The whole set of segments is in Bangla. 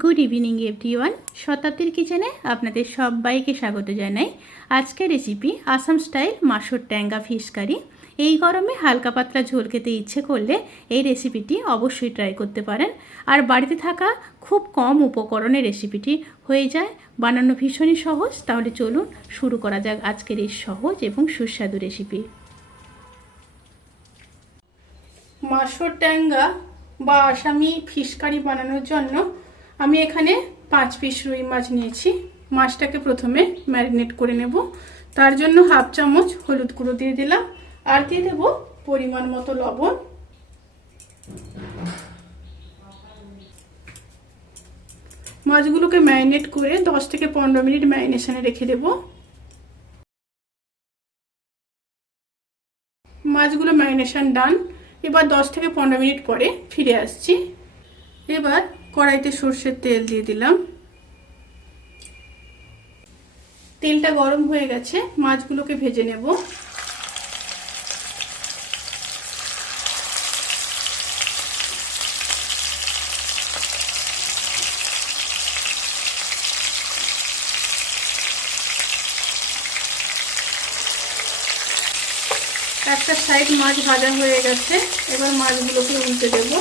Good evening everyone. শতাব্দীর কিচেনে আপনাদের সবাইকে স্বাগত জানাই। আজকের recipe Assam style masor tenga fish curry. এই গরমে হালকা পাতলা ঝোল খেতে ইচ্ছে করলে এই রেসিপিটি অবশ্যই ট্রাই করতে পারেন। আর বাড়িতে থাকা খুব কম উপকরণে রেসিপিটি হয়ে যায়, বানানো ভীষণই সহজ। তাহলে চলুন শুরু করা যাক আজকের এই সহজ এবং সুস্বাদু রেসিপি। মাসুর ট্যাঙ্গা বা আসামি ফিশ কারি বানানোর জন্য আমি এখানে 5 পিস রুই মাছ নিয়েছি। মাছটাকে প্রথমে ম্যারিনেট করে নেব। তার জন্য হাফ চামচ হলুদ গুঁড়ো দিয়ে দিলাম, আর দিয়ে দেব পরিমাণ মতো লবণ। মাছগুলোকে ম্যারিনেট করে 10 থেকে 15 মিনিট ম্যারিনেশনে রেখে দেব। মাছগুলো ম্যারিনেশন ডান। এবার 10 থেকে 15 মিনিট পরে ফিরে আসছি। এবার কড়াইতে সরষের তেল দিয়ে দিলাম। তেলটা গরম হয়ে গেছে, মাছগুলোকে ভেজে নেব। একটা সাইড মাছ ভাজা হয়ে গেছে, এবার মাছগুলোকে উল্টে দেব।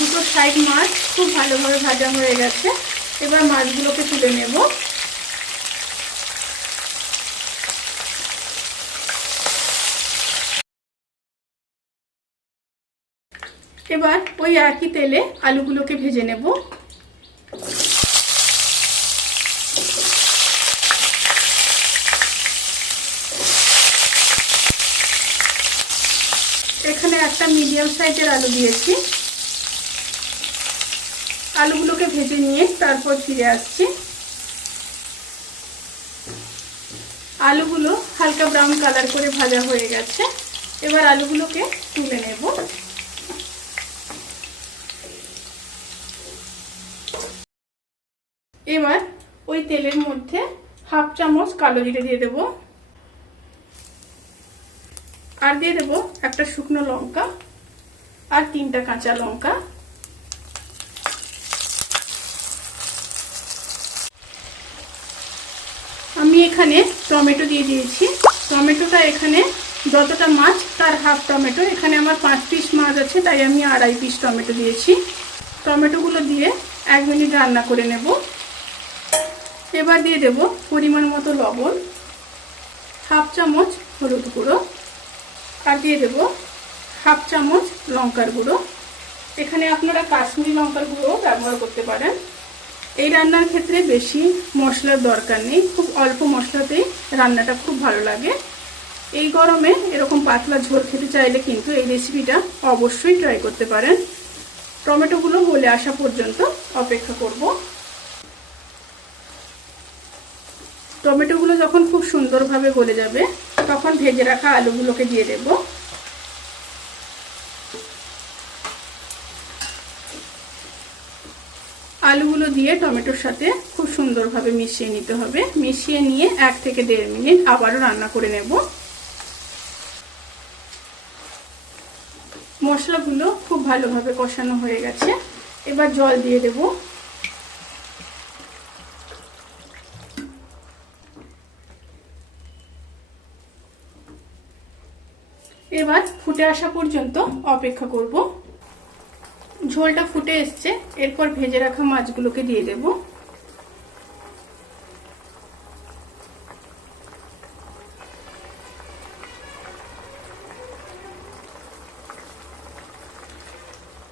দুটো সাইড মাছ খুব ভালোভাবে ভাজা হয়ে গেছে, এবার মাছগুলোকে তুলে নেব। এবার ওই একই তেলে আলুগুলোকে ভেজে নেব। এখানে একটা মিডিয়াম সাইজের আলু দিয়েছি। আলুগুলোকে ভেজে নিয়ে তারপর ফিরে আসছি। আলুগুলো হালকা ব্রাউন কালার করে ভাজা হয়ে গেছে, এবার আলুগুলোকে তুলে নেব। এবার ওই তেলের মধ্যে হাফ চামচ কালো জিরে দিয়ে দেব, আর দিয়ে দেব একটা শুকনো লঙ্কা আর 3টা কাঁচা লঙ্কা। আমি এখানে টমেটো দিয়ে দিয়েছি। টমেটোটা এখানে যতটা মাছ তার হাফ টমেটো। এখানে আমার 5 পিস মাছ আছে, তাই আমি 2.5 পিস টমেটো দিয়েছি। টমেটোগুলো দিয়ে 1 মিনিট রান্না করে নেব। এবার দিয়ে দেব পরিমাণ মতো লবণ, হাফ চামচ হলুদ গুঁড়ো, আর দিয়ে দেব হাফ চামচ লঙ্কার গুঁড়ো। এখানে আপনারা কাশ্মীরি লঙ্কার গুঁড়ো ব্যবহার করতে পারেন। এই রান্নার ক্ষেত্রে বেশি মশলার দরকার নেই, খুব অল্প মশলাতেই রান্নাটা খুব ভালো লাগে। এই গরমে এরকম পাতলা ঝোল খেতে চাইলে কিন্তু এই রেসিপিটা অবশ্যই ট্রাই করতে পারেন। টমেটোগুলো গলে আসা পর্যন্ত অপেক্ষা করব। টমেটোগুলো যখন খুব সুন্দরভাবে গলে যাবে তখন ভেজে রাখা আলুগুলোকে দিয়ে দেব। আলুগুলো দিয়ে টমেটোর সাথে খুব সুন্দরভাবে মিশিয়ে নিতে হবে। মিশিয়ে নিয়ে 1 থেকে 1.5 মিনিট আবারও রান্না করে নেব। মশলাগুলো খুব ভালোভাবে কষানো হয়ে গেছে, এবার জল দিয়ে দেব। এবার ফুটে আসা পর্যন্ত অপেক্ষা করব। ঝোলটা ফুটে এসছে, এরপর ভেজে রাখা মাছগুলোকে দিয়ে দেব।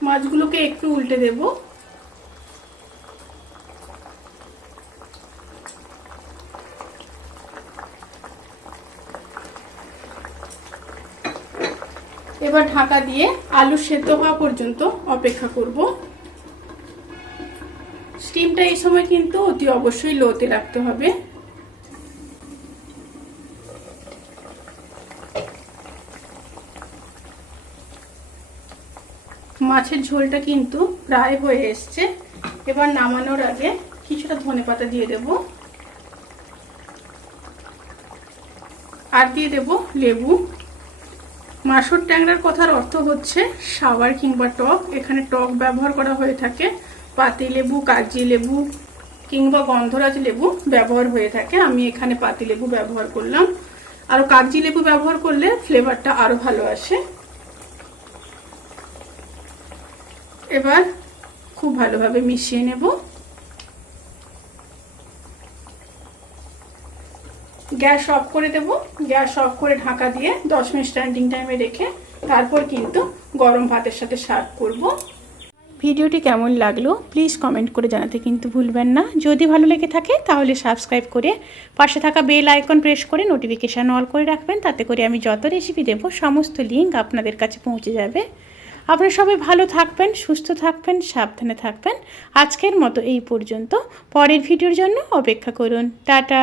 মাছগুলোকে একটু উল্টে দেব। এবার ঢাকা দিয়ে আলু সেদ্ধ হওয়া পর্যন্ত অপেক্ষা করব। স্টিমটা এই সময় কিন্তু অতি অবশ্যই লোতে রাখতে হবে। মাছের ঝোলটা কিন্তু প্রায় হয়ে এসছে। এবার নামানোর আগে কিছুটা ধনেপাতা দিয়ে দেব, আর দিয়ে দেব লেবু। মাসুর ট্যাংরার কথার অর্থ হচ্ছে সাওয়ার কিংবা টক। এখানে টক ব্যবহার করা হয়ে থাকে, পাতি লেবু, কাগজি লেবু কিংবা গন্ধরাজ লেবু ব্যবহার হয়ে থাকে। আমি এখানে পাতি লেবু ব্যবহার করলাম, আর কাগজি লেবু ব্যবহার করলে ফ্লেভারটা আরো ভালো আসে। এবার খুব ভালোভাবে মিশিয়ে নেব। গ্যাস অফ করে দেব। গ্যাস অফ করে ঢাকা দিয়ে 10 মিনিট স্ট্যান্ডিং টাইমে রেখে তারপর কিন্তু গরম ভাতের সাথে সার্ভ করব। ভিডিওটি কেমন লাগলো প্লিজ কমেন্ট করে জানাতে কিন্তু ভুলবেন না। যদি ভালো লেগে থাকে তাহলে সাবস্ক্রাইব করে পাশে থাকা বেল আইকন প্রেস করে নোটিফিকেশান অল করে রাখবেন। তাতে করে আমি যত রেসিপি দেব সমস্ত লিঙ্ক আপনাদের কাছে পৌঁছে যাবে। আপনারা সবাই ভালো থাকবেন, সুস্থ থাকবেন, সাবধানে থাকবেন। আজকের মতো এই পর্যন্ত। পরের ভিডিওর জন্য অপেক্ষা করুন। টাটা।